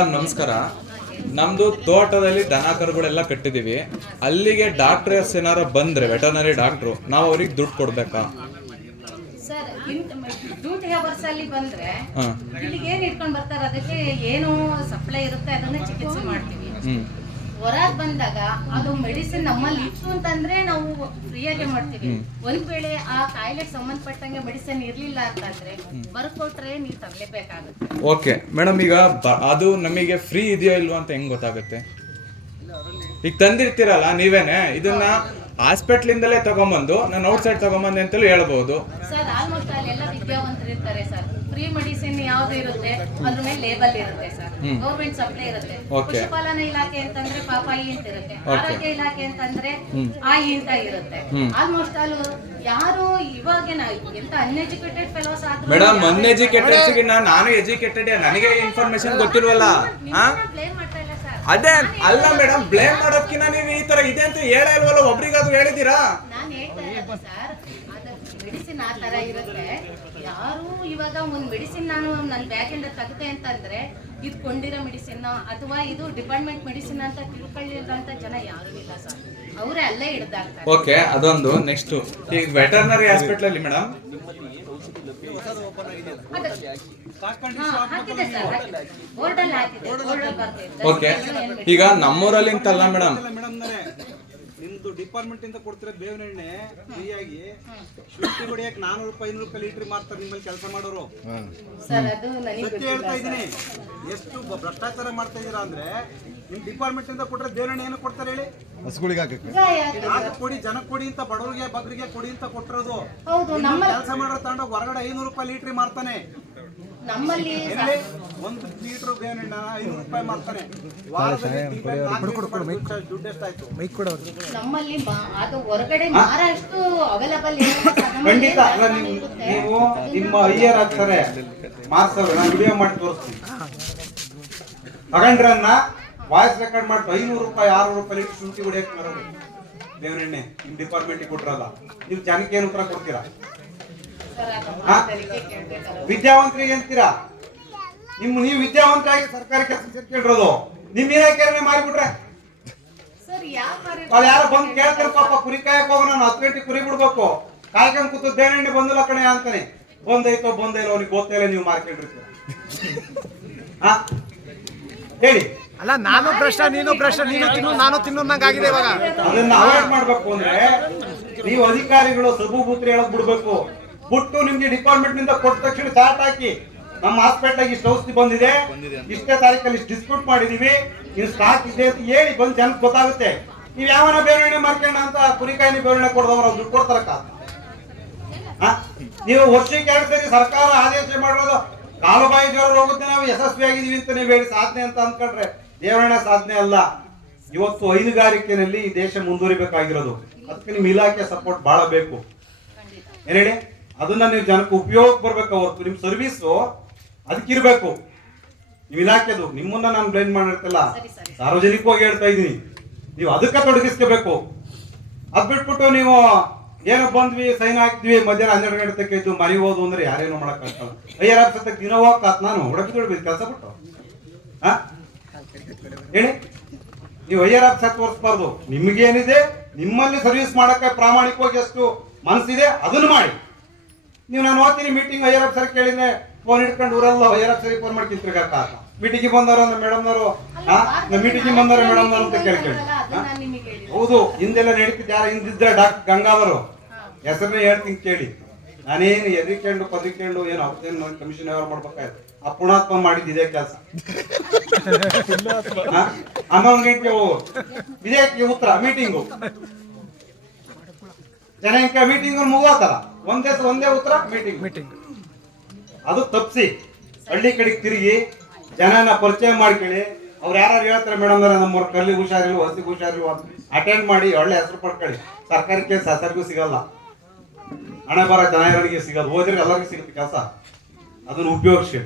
Madam ನಮಸ್ಕಾರ. ನಮ್ದು ತೋಟದಲ್ಲಿ ದನ ಕರುಗಳೆಲ್ಲ ಕಟ್ಟಿದೀವಿ ಅಲ್ಲಿಗೆ ಡಾಕ್ಟರ್ಸ್ ಏನಾರ ಬಂದ್ರೆ ವೆಟರ್ನರಿ ಡಾಕ್ಟ್ರು ನಾವು ಅವ್ರಿಗೆ ದುಡ್ಡು ಕೊಡ್ಬೇಕಾ? ಸರ್ ಡ್ಯೂಟಿ ಅವರ್ಸ್ ಅಲ್ಲಿ ಬಂದ್ರೆ ಇಲ್ಲಿಗೆ ಏನ್ ಇಟ್ಕೊಂಡ್ ಬರ್ತಾರೆ? ಅದಕ್ಕೆ ಏನು ಸಪ್ಲೈ ಇರುತ್ತೆ ಅದನ್ನ ಚಿಕಿತ್ಸೆ ಮಾಡ್ತೀವಿ. ಹೊರಗ್ ಬಂದಾಗ ಅದು ಮೆಡಿಸಿನ್ ನಮ್ಮಲ್ಲಿ ಇತ್ತು ಅಂತಂದ್ರೆ ನಾವು ಫ್ರೀಯಾಗೆ ಮಾಡ್ತೀವಿ. ಒಂದ್ ವೇಳೆ ಆ ಕಾಯಿಲೆಗೆ ಸಂಬಂಧಪಟ್ಟಂಗೆ ಮೆಡಿಸಿನ್ ಇರ್ಲಿಲ್ಲ ಅಂತಂದ್ರೆ ಬರ್ಕೊಟ್ರೆ ನೀವು ತಗಲೇಬೇಕಾಗುತ್ತೆ. ಓಕೆ ಮೇಡಮ್ ಈಗ ಅದು ನಮಗೆ ಫ್ರೀ ಇದೆಯೋ ಇಲ್ವೋ ಅಂತ ಹೆಂಗ್ ಗೊತ್ತಾಗುತ್ತೆ? ಈಗ ತಂದಿರ್ತೀರಲ್ಲ ನೀವೇನೆ ಇದನ್ನ ಹಾಸ್ಪಿಟ್ಲಿಂದಲೇ ತಗೊಂಬಂದು ನಾನು ಔಟ್ ಸೈಡ್ ತಗೊಂಬಂದೆ ಅಂತಲೂ ಹೇಳ್ಬಹುದು ಸರ್ ಆಲ್ಮೋಸ್ಟ್ ಅಲ್ಲೆಲ್ಲ ವಿದ್ಯಾವಂತರು ಇರ್ತಾರೆ ಸರ್. ಫ್ರೀ ಮೆಡಿಸಿನ್ ಯಾವ್ದು ಇರುತ್ತೆ ಅದ್ರ ಮೇಲೆ ಲೇಬಲ್ ಇರುತ್ತೆ ಸರ್ ಗೌರ್ಮೆಂಟ್ ಸಪ್ಲೈ ಇರುತ್ತೆ. ಪಶುಪಾಲನಾ ಇಲಾಖೆ ಅಂತಂದ್ರೆ ಪಾಪಾಯಿ ಅಂತ ಇರುತ್ತೆ. ಆರೋಗ್ಯ ಇಲಾಖೆ ಅಂತಂದ್ರೆ ಆಯಿ ಅಂತ ಇರುತ್ತೆ. ಆಲ್ಮೋಸ್ಟ್ ಆಲ್ ಯಾರು ಇವಾಗೇನ ಎಂತ ಅನ್ಎಜುಕೇಟೆಡ್ ಫೆಲೋಸ್ ಆದ್ರೂ ಮೇಡಮ್ ಅನ್ಎಜುಕೇಟೆಡ್ ನಾನು ಎಜುಕೇಟೆಡ್ ನನಗೆ ಇನ್ಫಾರ್ಮೇಶನ್ ಗೊತ್ತಿಲ್ವಲ್ಲ? ಬ್ಲೇಮ್ ಮಾಡ್ತಾ ಇಲ್ಲ ಸರ್ ಅದೇ ಅಲ್ಲ ಮೇಡಮ್ ಬ್ಲೇಮ್ ಮಾಡೋದ್ಕಿನ್ನ ನೀವು ಈ ತರ ಇದೆ ಅಂತ ಹೇಳ ಇಲ್ವಲ್ಲ? ಒಬ್ರಿಗಾದ್ರೂ ಹೇಳಿದೀರಾ ನಾನು ಹೇಳ್ತಾ ಸರ್ ಮೆಡಿಸಿನ್ ಆ ತರ ಇರುತ್ತೆ. ಯಾರು ಇವಾಗ ಒಂದು ಮೆಡಿಸಿನ್ ನಾನು ನನ್ನ ಬ್ಯಾಗಿಂದ ತೆಗೆದೆ ಅಂತಂದ್ರೆ ಇದು ಕೊಂಡಿರೋ ಮೆಡಿಸಿನ್ ಅಥವಾ ಇದು ಡಿಪಾರ್ಟ್ಮೆಂಟ್ ಮೆಡಿಸಿನ್ ಅಂತ ತಿಳ್ಕೊಳ್ಳಿರೋಂಥ ಜನ ಯಾರು ಇಲ್ಲ ಸರ್. ಅವರೇ ಅಲ್ಲೇ ಹಿಡ್ದಾಕ್ತಾರೆ. ಓಕೆ ಅದೊಂದು. ನೆಕ್ಸ್ಟ್. ಈಗ ವೆಟರ್ನರಿ ಹಾಸ್ಪಿಟಲ್ ಅಲ್ಲಿ ಮೇಡಮ್ ಓಕೆ ಈಗ ನಮ್ಮೂರಲ್ಲಿ ಅಂತಲ್ಲ ಮೇಡಮ್. ನಿಮ್ದು ಡಿಪಾರ್ಟ್ಮೆಂಟ್ ಇಂದ ಕೊಡ್ತಿರೋ ಬೇವಿನ ಎಣ್ಣೆ ಫ್ರೀಯಾಗಿ ಶುಂಠಿ ಹೊಡಿಯಕ್ ನಾನೂರು ರೂಪಾಯಿ ಐನೂರು ರೂಪಾಯಿ ಲೀಟರ್ ಮಾರ್ತಾರೆ ನಿಮ್ಮಲ್ಲಿ ಕೆಲಸ ಮಾಡೋರು. ಸರ್ ಅದು ನನಗೆ ಸತ್ಯ ಹೇಳ್ತಾ ಇದ್ದೀನಿ. ಎಷ್ಟು ಬ- ಭ್ರಷ್ಟಾಚಾರ ಮಾಡ್ತಾ ಇದೀರಾ ಅಂದ್ರೆ ನಿಮ್ ಡಿಪಾರ್ಟ್ಮೆಂಟ್ ಇಂದ ಕೊಟ್ರೆ ಬೇವಿನ ಎಣ್ಣೆ ಏನು ಕೊಡ್ತಾರೆ ಹೇಳಿ. ಹಸುಗಳಿಗೆ ಹಾಕಕ್ಕೆ. ಆಗ ಕೊಡಿ ಜನ ಕೊಡಿ ಅಂತ ಬಡವರಿಗೆ ಬಗ್ರಿಗೆ ಕೊಡಿ ಅಂತ ಕೊಟ್ಟಿರೋದು. ಹೌದು ನಮ್ಮ ಕೆಲಸ ಮಾಡೋ ತಂಡ ಹೊರಗಡೆ ಐನೂರು ರೂಪಾಯಿ ಲೀಟ್ರಿ ಮಾರ್ತಾನೆ. ನಮ್ಮಲ್ಲಿ ಒಂದು ಲೀಟರ್ ಬೇವಿನ ಎಣ್ಣೆ ಐನೂರು ರೂಪಾಯಿ ರೂಪಾಯಿ ದುಡ್ಡು ಎಷ್ಟಾಯ್ತು? ಮೈಕ್ ಕೊಡ ನಮ್ಮಲ್ಲಿ ಅದು ಹೊರಗಡೆ ಮಾರಷ್ಟು ಅವೈಲಬಲ್ ಖಂಡಿತ ಅಲ್ಲ ನೀವು ನೀವು ನಿಮ್ಮ ಹೈಯರ್ ಆಗ್ತಾರೆ. ಮಾರ್ತಾರೆ ನಾನು ವಿಡಿಯೋ ಮಾಡಿ ತೋರಿಸ್ತೀನಿ. ತಗೊಂಡ್ರನ್ನ ವಾಯ್ಸ್ ರೆಕಾರ್ಡ್ ಮಾಡಿ ಐನೂರು ರೂಪಾಯಿ ಆರ್ನೂರು ರೂಪಾಯಿ ಲೀಟರ್ ಶುಂಠಿ ಹೊಡಿಯಕ್ಕೆ ಬರೋದು. ದೇವರೆಣ್ಣೆ ನಿಮ್ಮ ಡಿಪಾರ್ಟ್ಮೆಂಟಿಗೆ ಕೊಟ್ರಲ್ಲ. ನೀವು ಜನಕ್ಕೆ ಏನು ಉತ್ತರ ಕೊಡ್ತೀರಾ? ವಿದ್ಯಾವಂತರಿಗೆ ಅಂತೀರಾ ನಿಮ್ ನೀವು ವಿದ್ಯಾವಂತರಾಗಿ ಸರ್ಕಾರಿ ಕೆಲಸ ಸೇರ್ಕೊಂಡಿರೋದು. ನಿಮ್ ಇಲಾಖೆಯನ್ನೇ ಮಾಡಿಬಿಟ್ರೆ ಅಲ್ಲಿ ಯಾರೋ ಬಂದು ಕೇಳ್ತಾರೆ ಪಾಪ ಕುರಿ ಕಾಯಕ್ ಹೋಗೋ ನಾನು ಹತ್ತು ಗಂಟೆ ಕುರಿ ಬಿಡ್ಬೇಕು. ಕಾಯ್ಕೊಂಡ್ ಕೂತು ದೇವಣ್ಣೆ ಬಂದಿಲ್ಲ ಕಣೆ ಅಂತಾನೆ. ಬಂದೈತೋ ಬಂದೈಲೋ ಅವ್ನಿಗೆ ಗೊತ್ತಿಲ್ಲ ನೀವು ಮಾರ್ಕೊಂಡಿರ್ತೀರ? ಹಾ? ಹೇಳಿ. ಅಲ್ಲ ನಾನು ಪ್ರಶ್ನೆ ನೀನು ಪ್ರಶ್ನೆ ನೀನು ತಿನ್ನು ನಾನು ತಿನ್ನೋಂಗಾಗಿದೆ ಇವಾಗ. ಅದನ್ನ ಅವಾಯ್ಡ್ ಮಾಡ್ಬೇಕು ಅಂದ್ರೆ ನೀವು ಅಧಿಕಾರಿಗಳು ಸಬೂಬೂತ್ರಿ ಹೇಳಕ್ ಬಿಡ್ಬೇಕು. ಬಿಟ್ಟು ನಿಮ್ಗೆ ಡಿಪಾರ್ಟ್ಮೆಂಟ್ನಿಂದ ಕೊಟ್ಟ ತಕ್ಷಣ ಸ್ಟಾರ್ಟ್ ಹಾಕಿ ನಮ್ಮ ಹಾಸ್ಪಿಟಲ್ ಇಷ್ಟು ಔಷಧಿ ಬಂದಿದೆ. ಇಷ್ಟೇ ತಾರೀಕಲ್ಲಿ ಇಷ್ಟು ಡಿಸ್ಪ್ಯೂಟ್ ಮಾಡಿದೀವಿ. ನೀವು ಸ್ಟಾಕ್ ಇದೆ ಅಂತ ಹೇಳಿ ಬಂದು ಜನಕ್ಕೆ ಗೊತ್ತಾಗುತ್ತೆ. ನೀವು ಯಾವನ ಬೇರೆ ಮಾಡ್ಕೊಂಡ ಅಂತ ಕುರಿಕಾಯಿ ಬೇರೆ ಕೊಡ್ದವ್ರು ಅವ್ರು ದುಡ್ಡು ಕೊಡ್ತಾರಕ್ಕ? ನೀವು ವರ್ಷಕ್ಕೆ ಎರಡು ಸರಿ ಸರ್ಕಾರ ಆದೇಶ ಮಾಡಿರೋದು ಕಾಲುಬಾಯಿ ಜ್ವರ ಹೋಗುತ್ತೆ ನಾವು ಯಶಸ್ವಿ ಆಗಿದೀವಿ ಅಂತ ನೀವು ಹೇಳಿ ಸಾಧನೆ ಅಂತ ಅನ್ಕೊಂಡ್ರೆ ದೇವರಣ್ಣ ಸಾಧನೆ ಅಲ್ಲ. ಇವತ್ತು ಹೈನುಗಾರಿಕೆನಲ್ಲಿ ಈ ದೇಶ ಮುಂದುವರಿಬೇಕಾಗಿರೋದು. ಅದಕ್ಕೆ ನಿಮ್ಮ ಇಲಾಖೆ ಸಪೋರ್ಟ್ ಬಹಳ ಬೇಕು. ಏನ್ ಹೇಳಿ? ಅದನ್ನ ನೀವು ಜನಕ್ಕೆ ಉಪಯೋಗ ಬರ್ಬೇಕು ಹೊರತು ನಿಮ್ ಸರ್ವಿಸು ಅದಕ್ಕಿರ್ಬೇಕು ನಿಮ್ ಇಲಾಖೆದು ನಿಮ್ಮನ್ನ ನಾನು ಬ್ಲೇಮ್ ಮಾಡಿರ್ತಲ್ಲ ಸರಿ, ಸರಿ. ಸಾರ್ವಜನಿಕವಾಗಿ ಹೇಳ್ತಾ ಇದೀನಿ ನೀವು ಅದಕ್ಕೆ ತೊಡಗಿಸ್ಕೋಬೇಕು. ಅದ್ ಬಿಟ್ಬಿಟ್ಟು ನೀವು ಏನೋ ಬಂದ್ವಿ ಸೈನ್ ಹಾಕ್ತಿವಿ ಮಧ್ಯಾಹ್ನ ಹನ್ನೆರಡು ಗಂಟೆ ತಕ್ಕ ಇದ್ದು ಮರಿ ಹೋದು ಅಂದ್ರೆ ಯಾರೇನೋ ಮಾಡಕ್ಕಾಗಲ್ಲ ಅಯ್ಯರ ಸತ್ತಕ್ಕೆ ದಿನ ಹೋಗ್ತಾತ್ ನಾನು? ಹುಡುಕಿ ದುಡ್ಬೇಕು ಕೆಲಸ ಬಿಟ್ಟು. ಹಾ? ಹೇಳಿ. ನೀವು ಅಯ್ಯಾರ ಸತ್ ತೋರಿಸ್ಬಾರ್ದು ನಿಮ್ಗೇನಿದೆ ನಿಮ್ಮಲ್ಲಿ ಸರ್ವಿಸ್ ಮಾಡಕ್ಕೆ ಪ್ರಾಮಾಣಿಕವಾಗಿ ಎಷ್ಟು ಮನಸ್ಸಿದೆ ಅದನ್ನು ಮಾಡಿ. ನೀವು ನಾನು ಹೋಗ್ತೀನಿ ಮೀಟಿಂಗ್ ಹೈಯರ್ ಸರ್ ಕೇಳಿದ್ರೆ ಫೋನ್ ಇಟ್ಕೊಂಡು ಊರಲ್ಲ ಹೈಯರ್ ಸರಿ ಫೋನ್ ಮಾಡಿ ತಿರ್ಗಾಕ ಮೀಟಿಂಗ್ ಬಂದವರು ಅಂದ್ರೆ ಮೇಡಮ್ನವರು ಮೀಟಿಂಗ್ ಬಂದವರು ಮೇಡಮ್ನವರು ಅಂತ ಕೇಳ್ಕೊಳ್ಳಿ ನಾನು ನಿಮಗೆ ಹೇಳಿದೆ ಹೌದು ಹಿಂದೆಲ್ಲ ನಡೀತಿದ್ದೆ. ಯಾರು ಹಿಂದಿದ್ರೆ ಡಾಕ್ಟರ್ ಗಂಗಾಧರು ಹೆಸರನ್ನೇ ಹೇಳ್ತೀನಿ ಕೇಳಿ. ನಾನೇನು ಎದಿಕೊಂಡು ಪದಿಕೊಂಡು ಏನು ಅವತ್ತೇನು ಕಮಿಷನ್ ಯಾವ ಮಾಡ್ಬೇಕಾಯ್ತು. ಆ ಪುಣಾತ್ಮ ಮಾಡಿದ್ದು ಇದೇ ಕೆಲಸ. ಅನ್ನೋ ಗಂಟೆಗೆ ಹೋಗು. ಇದೇ ಉತ್ತರ ಮೀಟಿಂಗು ಜನಕ್ಕೆ ಮೀಟಿಂಗ್ ಮುಗೋತಲ್ಲ ಒಂದೇ ಒಂದೇ ಉತ್ತರ ಮೀಟಿಂಗ್ ಮೀಟಿಂಗ್ ಅದು ತಪ್ಪಿಸಿ ಹಳ್ಳಿ ಕಡೆಗೆ ತಿರುಗಿ ಜನನ ಪರಿಚಯ ಮಾಡ್ಕೊಳ್ಳಿ. ಅವ್ರು ಯಾರು ಹೇಳ್ತಾರೆ ಮೇಡಮ್ ನಮ್ಮವ್ರ ಕಲ್ಲಿ ಹುಷಾರಿಲ್ಲ ಹೊಸಿಗೆ ಹುಷಾರಿಲ್ಲ ಅಟೆಂಡ್ ಮಾಡಿ ಒಳ್ಳೆ ಹೆಸರು ಪಡ್ಕೊಳ್ಳಿ. ಸರ್ಕಾರಿ ಕೆಲಸ ಸರ್ಗೂ ಸಿಗಲ್ಲ. ಹಣ ಬರೋ ಜನರಿಗೆ ಸಿಗಲ್ಲ. ಹೋದ್ರೆ ಎಲ್ಲರಿಗೂ ಸಿಗುತ್ತೆ ಕೆಲಸ. ಅದನ್ನು ಉಪಯೋಗಿಸಿ